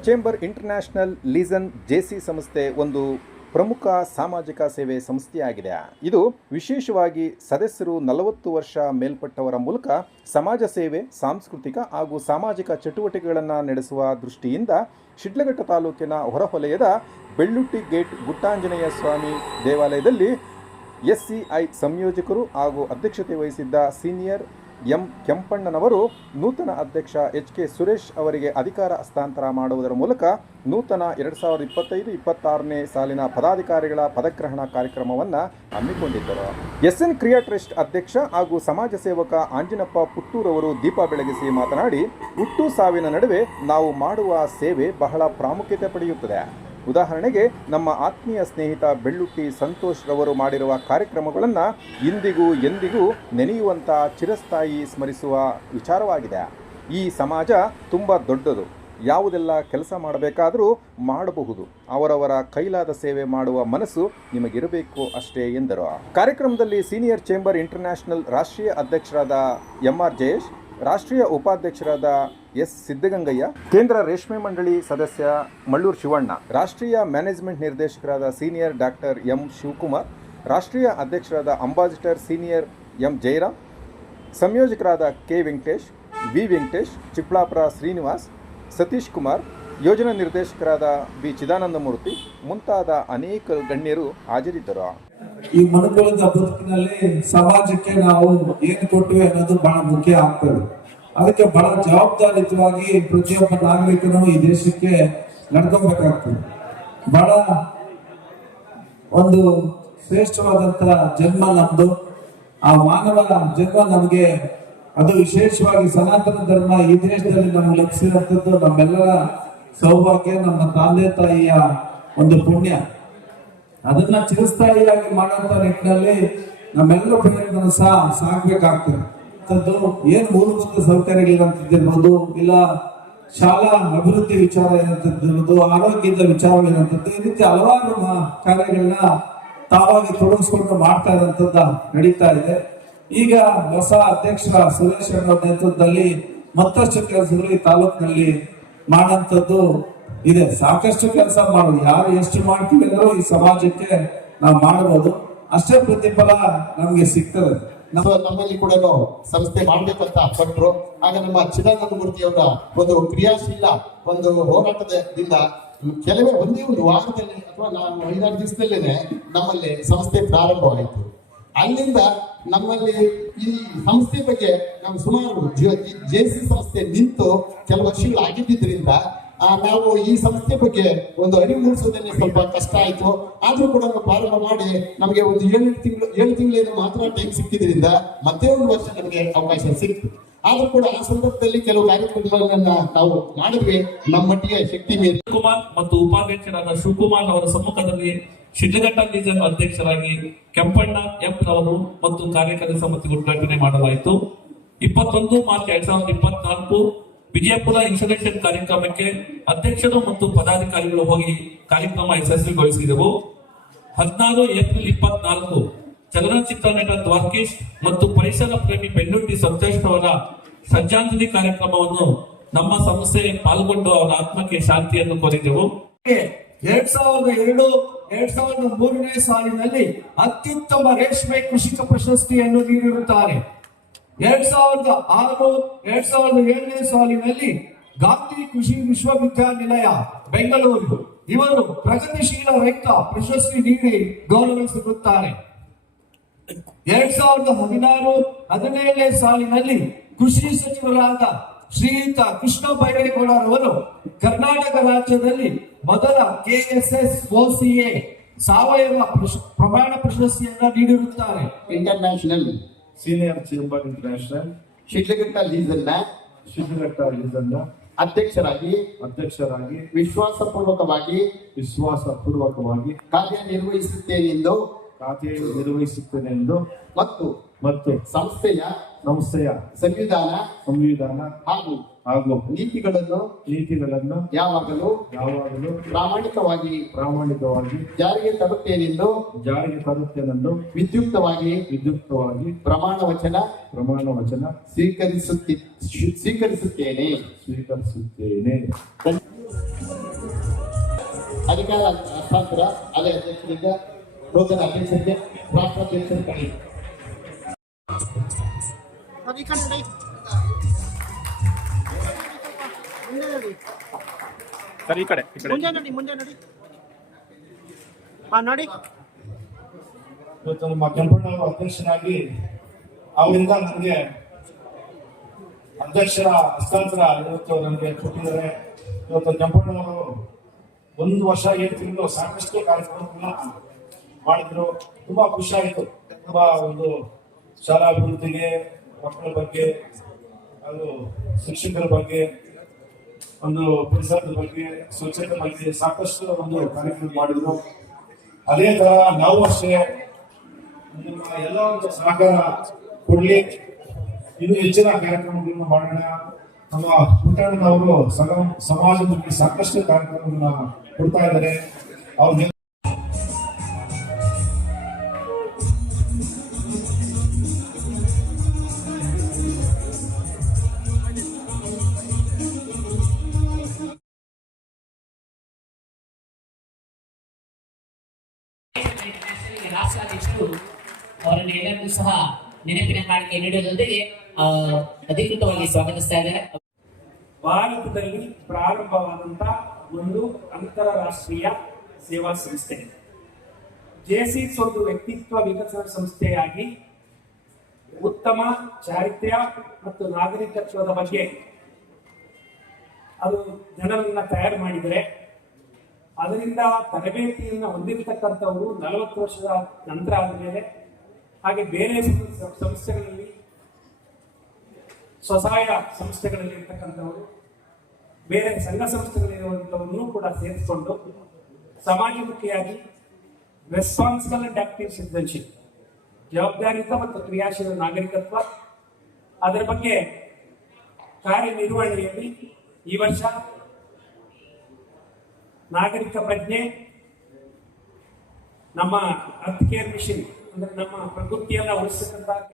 Senior chamber international ಲೀಸನ್ JC ಸಂಸ್ಥೆ ಒಂದು ಪ್ರಮುಖ ಸಾಮಾಜಿಕ ಸೇವೆ ಸಂಸ್ಥೆಯಾಗಿದೆ. ಇದು ವಿಶೇಷವಾಗಿ ಸದಸ್ಯರು 40 ವರ್ಷ ಮೇಲ್ಪಟ್ಟವರ ಮೂಲಕ ಸಮಾಜ ಸೇವೆ, ಸಾಂಸ್ಕೃತಿಕ ಹಾಗೂ ಸಾಮಾಜಿಕ ಚಟುವಟಿಕೆಗಳನ್ನು ನಡೆಸುವ ದೃಷ್ಟಿಯಿಂದ ಶಿಡ್ಲಘಟ್ಟ ತಾಲೂಕಿನ ಹೊರವಲಯದ ಬೆಳ್ಳುಟ್ಟಿ ಗೇಟ್ ಗುಟ್ಟಾಂಜನೇಯ ಸ್ವಾಮಿ ದೇವಾಲಯದಲ್ಲಿ SCI ಸಂಯೋಜಕರು ಹಾಗೂ ಅಧ್ಯಕ್ಷತೆ ವಹಿಸಿದ್ದ ಸೀನಿಯರ್ ಎಂ ಕೆಂಪಣ್ಣನವರು ನೂತನ ಅಧ್ಯಕ್ಷ HK ಸುರೇಶ್ ಅವರಿಗೆ ಅಧಿಕಾರ ಹಸ್ತಾಂತರ ಮಾಡುವುದರ ಮೂಲಕ ನೂತನ 2025-26ನೇ ಸಾಲಿನ ಪದಾಧಿಕಾರಿಗಳ ಪದಗ್ರಹಣ ಕಾರ್ಯಕ್ರಮವನ್ನು ಹಮ್ಮಿಕೊಂಡಿದ್ದರು. SN ಕ್ರಿಯಾ ಟ್ರಸ್ಟ್ ಅಧ್ಯಕ್ಷ ಹಾಗೂ ಸಮಾಜ ಸೇವಕ ಆಂಜಿನಪ್ಪ ಪುಟ್ಟೂರವರು ದೀಪ ಬೆಳಗಿಸಿ ಮಾತನಾಡಿ, ಹುಟ್ಟು ಸಾವಿನ ನಡುವೆ ನಾವು ಮಾಡುವ ಸೇವೆ ಬಹಳ ಪ್ರಾಮುಖ್ಯತೆ ಪಡೆಯುತ್ತದೆ. ಉದಾಹರಣೆಗೆ ನಮ್ಮ ಆತ್ಮೀಯ ಸ್ನೇಹಿತ ಬೆಳ್ಳುಟ್ಟಿ ಸಂತೋಷ್ ರವರು ಮಾಡಿರುವ ಕಾರ್ಯಕ್ರಮಗಳನ್ನು ಇಂದಿಗೂ ಎಂದಿಗೂ ನೆನೆಯುವಂಥ ಚಿರಸ್ಥಾಯಿ ಸ್ಮರಿಸುವ ವಿಚಾರವಾಗಿದೆ. ಈ ಸಮಾಜ ತುಂಬ ದೊಡ್ಡದು. ಯಾವುದೆಲ್ಲ ಕೆಲಸ ಮಾಡಬೇಕಾದರೂ ಮಾಡಬಹುದು. ಅವರವರ ಕೈಲಾದ ಸೇವೆ ಮಾಡುವ ಮನಸ್ಸು ನಿಮಗಿರಬೇಕು ಅಷ್ಟೇ ಎಂದರು. ಕಾರ್ಯಕ್ರಮದಲ್ಲಿ ಸೀನಿಯರ್ ಚೇಂಬರ್ ಇಂಟರ್ನ್ಯಾಷನಲ್ ರಾಷ್ಟ್ರೀಯ ಅಧ್ಯಕ್ಷರಾದ MR ಜಯೇಶ್, ರಾಷ್ಟ್ರೀಯ ಉಪಾಧ್ಯಕ್ಷರಾದ S ಸಿದ್ದಗಂಗಯ್ಯ, ಕೇಂದ್ರ ರೇಷ್ಮೆ ಮಂಡಳಿ ಸದಸ್ಯ ಮಳ್ಳೂರು ಶಿವಣ್ಣ, ರಾಷ್ಟ್ರೀಯ ಮ್ಯಾನೇಜ್ಮೆಂಟ್ ನಿರ್ದೇಶಕರಾದ ಸೀನಿಯರ್ ಡಾಕ್ಟರ್ M ಶಿವಕುಮಾರ್, ರಾಷ್ಟ್ರೀಯ ಅಧ್ಯಕ್ಷರಾದ ಅಂಬಾಸಿಡರ್ ಸೀನಿಯರ್ M ಜಯರಾಮ್, ಸಂಯೋಜಕರಾದ K ವೆಂಕಟೇಶ್, V ವೆಂಕಟೇಶ್, ಚಿಕ್ಕಬಳ್ಳಾಪುರ ಶ್ರೀನಿವಾಸ್, ಸತೀಶ್ ಕುಮಾರ್, ಯೋಜನಾ ನಿರ್ದೇಶಕರಾದ B ಚಿದಾನಂದಮೂರ್ತಿ ಮುಂತಾದ ಅನೇಕ ಗಣ್ಯರು ಹಾಜರಿದ್ದರು. ಈ ಮನುಕುಲದ ಬದುಕಿನಲ್ಲಿ ಸಮಾಜಕ್ಕೆ ನಾವು ಏನು ಕೊಟ್ಟಿವೆ ಅನ್ನೋದು ಬಹಳ ಮುಖ್ಯ ಆಗ್ತದೆ. ಅದಕ್ಕೆ ಬಹಳ ಜವಾಬ್ದಾರಿಯುತವಾಗಿ ಪ್ರತಿಯೊಬ್ಬ ನಾಗರಿಕನು ಈ ದೇಶಕ್ಕೆ ನಡ್ಕೊಬೇಕಾಗ್ತದೆ. ಬಹಳ ಒಂದು ಶ್ರೇಷ್ಠವಾದಂತಹ ಜನ್ಮ ನಮ್ದು. ಆ ಮಾನವ ಜನ್ಮ ನಮಗೆ ಅದು ವಿಶೇಷವಾಗಿ ಸನಾತನ ಧರ್ಮ ಈ ದೇಶದಲ್ಲಿ ನಮ್ಗೆ ಲಭಿಸಿರುವಂಥದ್ದು ನಮ್ಮೆಲ್ಲರ ಸೌಭಾಗ್ಯ, ನಮ್ಮ ತಂದೆ ತಾಯಿಯ ಒಂದು ಪುಣ್ಯ. ಅದನ್ನ ಚಿರಸ್ಥಾಯಿಯಾಗಿ ಮಾಡುವಂತ ನಿಟ್ಟಿನಲ್ಲಿ ನಮ್ಮೆಲ್ಲರ ಪ್ರಯತ್ನ ಸಹ ಸಾಗಬೇಕಾಗ್ತದೆ. ಏನ್ ಮೂಲಭೂತ ಸೌಕರ್ಯಗಳಿರುವಂತದ್ದಿರ್ಬೋದು, ಇಲ್ಲ ಶಾಲಾ ಅಭಿವೃದ್ಧಿ ವಿಚಾರ ಏನಂತದ್ದಿರ್ಬೋದು, ಆರೋಗ್ಯದ ವಿಚಾರಗಳೇನಂತದ್ದು, ಈ ರೀತಿ ಹಲವಾರು ಕಾರ್ಯಗಳನ್ನ ತಾವಾಗಿ ತೊಡಗಿಸ್ಕೊಂಡು ಮಾಡ್ತಾ ಇರುವಂತದ್ದ ನಡೀತಾ ಇದೆ. ಈಗ ಹೊಸ ಅಧ್ಯಕ್ಷ ಸುರೇಶ್ ಅವರ ನೇತೃತ್ವದಲ್ಲಿ ಮತ್ತಷ್ಟು ಕೆಲಸಗಳು ಈ ತಾಲೂಕಿನಲ್ಲಿ ಮಾಡುವಂಥದ್ದು ಇದೆ. ಸಾಕಷ್ಟು ಕೆಲಸ ಮಾಡೋದು, ಯಾರು ಎಷ್ಟು ಮಾಡ್ತೀವಿ ಅಂದ್ರೂ ಈ ಸಮಾಜಕ್ಕೆ ನಾವು ಮಾಡಬಹುದು. ಅಷ್ಟೇ ಪ್ರತಿಫಲ ನಮ್ಗೆ ಸಿಗ್ತದೆ. ನಮ್ಮಲ್ಲಿ ಕೂಡ ಸಂಸ್ಥೆ ಮಾಡ್ಬೇಕಂತ ಪಟ್ಟರು. ಆಗ ನಮ್ಮ ಚಿದಾನಂದಮೂರ್ತಿ ಅವರ ಒಂದು ಕ್ರಿಯಾಶೀಲ ಒಂದು ಹೋರಾಟದಿಂದ ಕೆಲವೇ ಒಂದೇ ಒಂದು ವಾರದಲ್ಲಿ ಅಥವಾ 5-6 ದಿವಸದಲ್ಲೇನೆ ನಮ್ಮಲ್ಲಿ ಸಂಸ್ಥೆ ಪ್ರಾರಂಭವಾಯಿತು. ಅಲ್ಲಿಂದ ನಮ್ಮಲ್ಲಿ ಈ ಸಂಸ್ಥೆ ಬಗ್ಗೆ ನಾವು ಸುಮಾರು JC ಸಂಸ್ಥೆ ನಿಂತು ಕೆಲವು ವರ್ಷಗಳಾಗಿದ್ದರಿಂದ ನಾವು ಈ ಸಂಸ್ಥೆ ಬಗ್ಗೆ ಒಂದು ಅರಿವು ಮೂಡಿಸೋದನ್ನೇ ಸ್ವಲ್ಪ ಕಷ್ಟ ಆಯ್ತು. ಆದ್ರೂ ಕೂಡ ನಾವು ಪ್ರಾರಂಭ ಮಾಡಿ ನಮಗೆ ಒಂದು 7 ತಿಂಗಳೇನು ಮಾತ್ರ ಟೈಮ್ ಸಿಕ್ಕಿದ್ರಿಂದ ಮತ್ತೆ ಒಂದು ವರ್ಷ ನಮಗೆ ಅವಕಾಶ ಸಿಕ್ತು. ಆದ್ರೂ ಕೂಡ ಆ ಸಂದರ್ಭದಲ್ಲಿ ಕೆಲವು ಕಾರ್ಯಕ್ರಮಗಳನ್ನ ನಾವು ಮಾಡಿದ್ವಿ. ನಮ್ಮ ಮಟ್ಟಿಗೆ ಶಕ್ತಿ ಮೀರಿ ಕುಮಾರ್ ಮತ್ತು ಉಪಾಧ್ಯಕ್ಷರಾದ ಶಿವಕುಮಾರ್ ಅವರ ಸಮ್ಮುಖದಲ್ಲಿ ಶಿಡ್ಲಘಟ್ಟ ಲೀಸನ್ ಅಧ್ಯಕ್ಷರಾಗಿ ಕೆಂಪಣ್ಣ M ರವರು ಮತ್ತು ಕಾರ್ಯಕಾರಿ ಸಮಿತಿ ಉದ್ಘಾಟನೆ ಮಾಡಲಾಯಿತು. 21 ಮಾರ್ಚ್ 2024 ವಿಜಯಪುರ ಇನ್ಸ್ಟಾಲೇಷನ್ ಕಾರ್ಯಕ್ರಮಕ್ಕೆ ಅಧ್ಯಕ್ಷರು ಮತ್ತು ಪದಾಧಿಕಾರಿಗಳು ಹೋಗಿ ಕಾರ್ಯಕ್ರಮ ಯಶಸ್ವಿಗೊಳಿಸಿದೆವು. 16 ಏಪ್ರಿಲ್ 24 ಚಲನಚಿತ್ರ ನಟ ದ್ವಾರಕೀಶ್ ಮತ್ತು ಪರಿಸರ ಪ್ರೇಮಿ ಬೆಳ್ಳುಟ್ಟಿ ಸಂತೋಷ್ ಅವರ ಶ್ರದ್ಧಾಂಜಲಿ ಕಾರ್ಯಕ್ರಮವನ್ನು ನಮ್ಮ ಸಂಸ್ಥೆ ಪಾಲ್ಗೊಂಡು ಅವರ ಆತ್ಮಕ್ಕೆ ಶಾಂತಿಯನ್ನು ಕೋರಿದೆವು. 2002-2003ನೇ ಸಾಲಿನಲ್ಲಿ ಅತ್ಯುತ್ತಮ ರೇಷ್ಮೆ ಕೃಷಿಕ ಪ್ರಶಸ್ತಿಯನ್ನು ನೀಡಿರುತ್ತಾರೆ. 2006-2007ನೇ ಸಾಲಿನಲ್ಲಿ ಗಾಂಧಿ ಕೃಷಿ ವಿಶ್ವವಿದ್ಯಾನಿಲಯ ಬೆಂಗಳೂರು ಇವರು ಪ್ರಗತಿಶೀಲ ರೈತ ಪ್ರಶಸ್ತಿ ನೀಡಿ ಗೌರವಿಸಿರುತ್ತಾರೆ. 2016-17ನೇ ಸಾಲಿನಲ್ಲಿ ಕೃಷಿ ಸಚಿವರಾದ ಶ್ರೀಯುತ ಕೃಷ್ಣ ಬೈರೇಗೌಡರವರು ಕರ್ನಾಟಕ ರಾಜ್ಯದಲ್ಲಿ ಮೊದಲ KSSOCA ಸಾವಯವ ಪ್ರಮಾಣ ಪ್ರಶಸ್ತಿಯನ್ನ ನೀಡಿರುತ್ತಾರೆ. International senior chamber international Shidlaghatta ಲೀಸನ್ನ ಅಧ್ಯಕ್ಷರಾಗಿ ವಿಶ್ವಾಸಪೂರ್ವಕವಾಗಿ ಕಾರ್ಯನಿರ್ವಹಿಸುತ್ತೇನೆಂದು ಮತ್ತು ಸಂಸ್ಥೆಯ ಸಂವಿಧಾನ ಹಾಗೂ ನೀತಿಗಳನ್ನು ಯಾವಾಗಲೂ ಪ್ರಾಮಾಣಿಕವಾಗಿ ಜಾರಿಗೆ ತರುತ್ತೇನೆಂದು ವಿದ್ಯುಕ್ತವಾಗಿ ಪ್ರಮಾಣ ವಚನ ಸ್ವೀಕರಿಸುತ್ತೇನೆ. ಅಧಿಕಾರ ಹಸ್ತಾಂತರ ಅಲೆ ಅಧ್ಯಕ್ಷರಿಂದ ನೂತನ ಅಧ್ಯಕ್ಷರಿಗೆ ರಾಷ್ಟ್ರಾಧ್ಯಕ್ಷರು ಕಡೆ ಸರ್ ಈ ಕಡೆ ಮುಂದೆ ನೋಡಿ ಹಾ ನೋಡಿ. ಇವತ್ತು ನಮ್ಮ ಕೆಂಪಣ್ಣವರು ಅಧ್ಯಕ್ಷರಾಗಿ ಅವರಿಂದ ನನಗೆ ಅಧ್ಯಕ್ಷರ ಹಸ್ತಾಂತರ ಇವತ್ತು ನನಗೆ ಕೊಟ್ಟಿದ್ದಾರೆ. ಇವತ್ತು ಕೆಂಪಣ್ಣವರು 1 ವರ್ಷ 7 ತಿಂಗಳು ಸಾಕಷ್ಟು ಕಾರ್ಯಕ್ರಮಗಳನ್ನ ಮಾಡಿದ್ರು. ತುಂಬಾ ಖುಷಿ ಆಯಿತು. ತುಂಬಾ ಒಂದು ಶಾಲಾ ಅಭಿವೃದ್ಧಿಗೆ, ಮಕ್ಕಳ ಬಗ್ಗೆ, ಅದು ಶಿಕ್ಷಕರ ಬಗ್ಗೆ, ಒಂದು ಪರಿಸರದ ಬಗ್ಗೆ, ಸ್ವಚ್ಛತೆ ಬಗ್ಗೆ ಸಾಕಷ್ಟು ಒಂದು ಕಾರ್ಯಕ್ರಮ ಮಾಡಿದ್ರು. ಅದೇ ತರ ನಾವು ಅಷ್ಟೇ ನಿಮ್ಮ ಎಲ್ಲ ಒಂದು ಸಹಕಾರ ಕೊಡ್ಲಿ, ಇನ್ನು ಹೆಚ್ಚಿನ ಕಾರ್ಯಕ್ರಮಗಳನ್ನು ಮಾಡೋಣ. ನಮ್ಮ ಪುಟ್ಟಣ್ಣನವರು ಸಮಾಜದ ಬಗ್ಗೆ ಸಾಕಷ್ಟು ಕಾರ್ಯಕ್ರಮಗಳನ್ನ ಕೊಡ್ತಾ ಇದ್ದಾರೆ. ಅವ್ರ ರಾಷ್ಟ್ರಾಧ್ಯಕ್ಷರು ಅವರನ್ನು ಎಲ್ಲರಿಗೂ ಸಹ ನೆನಪಿನ ಕಾಣಿಕೆ ನೀಡುವುದರೊಂದಿಗೆ ಅಧಿಕೃತವಾಗಿ ಸ್ವಾಗತಿಸ್ತಾ ಇದ್ದಾರೆ. ಭಾರತದಲ್ಲಿ ಪ್ರಾರಂಭವಾದಂತಹ ಒಂದು ಅಂತಾರಾಷ್ಟ್ರೀಯ ಸೇವಾ ಸಂಸ್ಥೆ ಜೆಸಿಸ್ ಒಂದು ವ್ಯಕ್ತಿತ್ವ ವಿಕಸನ ಸಂಸ್ಥೆಯಾಗಿ ಉತ್ತಮ ಚಾರಿತ್ರ್ಯ ಮತ್ತು ನಾಗರಿಕತ್ವದ ಬಗ್ಗೆ ಅದು ಜನರನ್ನ ತಯಾರು ಮಾಡಿದರೆ, ಅದರಿಂದ ತರಬೇತಿಯನ್ನು ಹೊಂದಿರತಕ್ಕಂಥವರು 40 ವರ್ಷದ ನಂತರ ಆದ ಮೇಲೆ, ಹಾಗೆ ಬೇರೆ ಸಂಸ್ಥೆಗಳಲ್ಲಿ ಸ್ವಸಹಾಯ ಸಂಸ್ಥೆಗಳಲ್ಲಿ ಇರ್ತಕ್ಕಂಥವರು, ಬೇರೆ ಸಂಘ ಸಂಸ್ಥೆಗಳಿರುವಂಥವನ್ನು ಕೂಡ ಸೇರಿಸಿಕೊಂಡು ಸಮಾಜಮುಖಿಯಾಗಿ ರೆಸ್ಪಾನ್ಸಿಬಲ್ ಅಂಡ್ ಆಕ್ಟಿವ್ ಸಿಟಿಜನ್ಶಿಪ್, ಜವಾಬ್ದಾರಿಯುತ ಮತ್ತು ಕ್ರಿಯಾಶೀಲ ನಾಗರಿಕತ್ವ, ಅದರ ಬಗ್ಗೆ ಕಾರ್ಯನಿರ್ವಹಣೆಯಲ್ಲಿ ಈ ವರ್ಷ ನಾಗರಿಕ ಪ್ರಜ್ಞೆ, ನಮ್ಮ ಅರ್ತ್ ಕೇರ್ ಮಿಷನ್ ಅಂದ್ರೆ ನಮ್ಮ ಪ್ರಕೃತಿಯನ್ನ ಉಳಿಸತಕ್ಕಂಥ